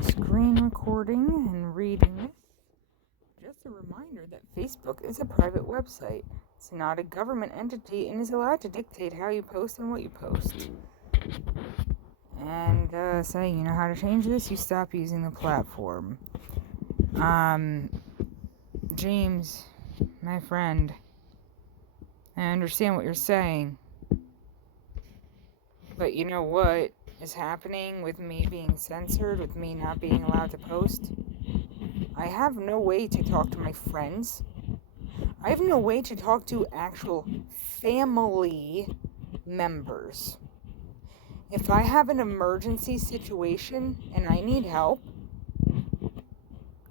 my screen recording and reading this. Just a reminder that Facebook is a private website. It's not a government entity and is allowed to dictate how you post and what you post. And saying you know how to change this, you stop using the platform. James, my friend, I understand what you're saying. But you know what is happening with me being censored, with me not being allowed to post? I have no way to talk to my friends. I have no way to talk to actual family members. If I have an emergency situation and I need help,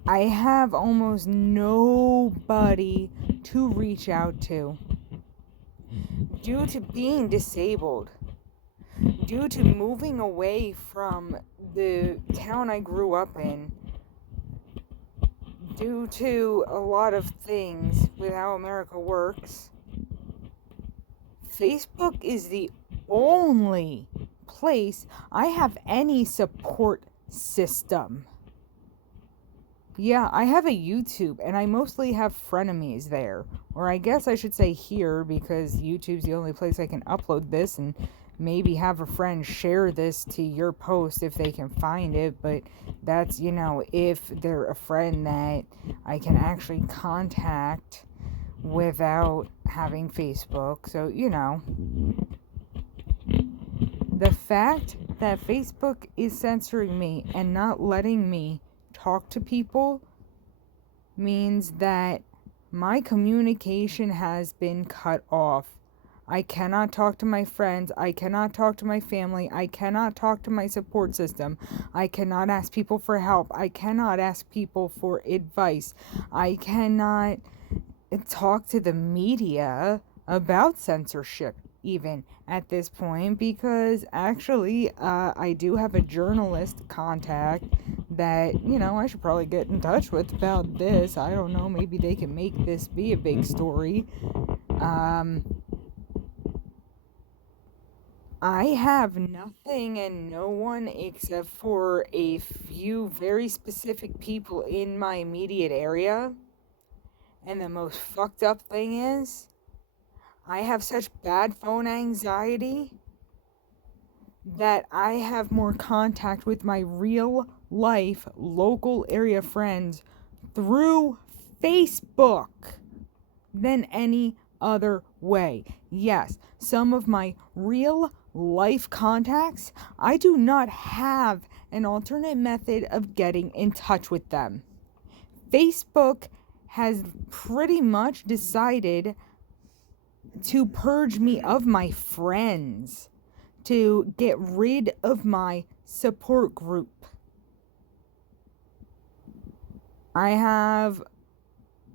I have almost nobody to reach out to. Due to being disabled, due to moving away from the town I grew up in, due to a lot of things with how America works, Facebook is the only place I have any support system. Yeah, I have a YouTube, and I mostly have frenemies there. Or I guess I should say here, because YouTube's the only place I can upload this, and maybe have a friend share this to your post if they can find it. But that's, if they're a friend that I can actually contact without having Facebook. So, the fact that Facebook is censoring me and not letting me talk to people means that my communication has been cut off. I cannot talk to my friends. I cannot talk to my family. I cannot talk to my support system. I cannot ask people for help. I cannot ask people for advice. I cannot talk to the media about censorship even at this point, because actually I do have a journalist contact that, I should probably get in touch with about this. I don't know, maybe they can make this be a big story. I have nothing and no one except for a few very specific people in my immediate area. And the most fucked up thing is, I have such bad phone anxiety that I have more contact with my real life local area friends through Facebook than any other way. Yes, some of my real life contacts, I do not have an alternate method of getting in touch with them. Facebook has pretty much decided to purge me of my friends, to get rid of my support group. I have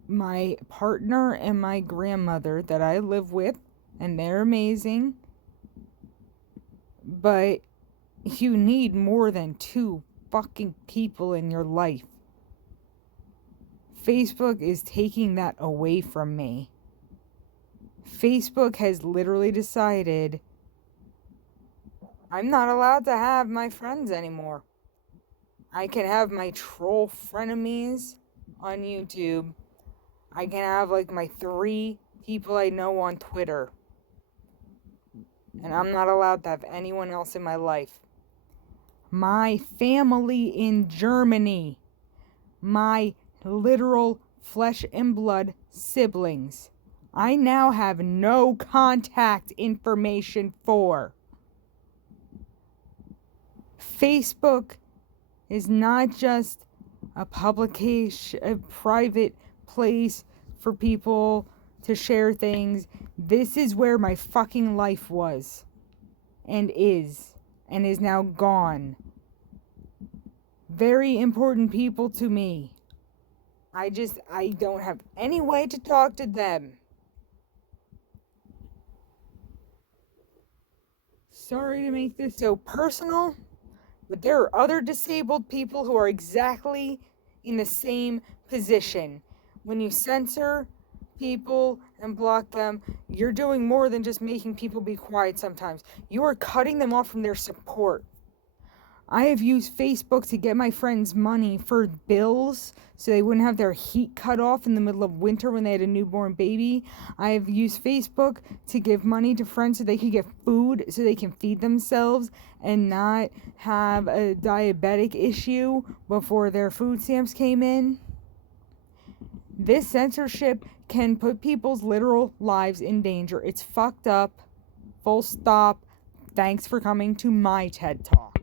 my partner and my grandmother that I live with, and they're amazing. But you need more than 2 fucking people in your life. Facebook is taking that away from me. Facebook has literally decided I'm not allowed to have my friends anymore. I can have my troll frenemies on YouTube. I can have my 3 people I know on Twitter. And I'm not allowed to have anyone else in my life. My family in Germany. My literal flesh and blood siblings. I now have no contact information for. Facebook is not just a publication, a private place for people to share things. This is where my fucking life was and is now gone. Very important people to me. I don't have any way to talk to them. Sorry to make this so personal, but there are other disabled people who are exactly in the same position. When you censor people and block them, you're doing more than just making people be quiet sometimes. You are cutting them off from their support. I have used Facebook to get my friends money for bills so they wouldn't have their heat cut off in the middle of winter when they had a newborn baby. I have used Facebook to give money to friends so they could get food so they can feed themselves and not have a diabetic issue before their food stamps came in. This censorship can put people's literal lives in danger. It's fucked up. Full stop. Thanks for coming to my TED Talk.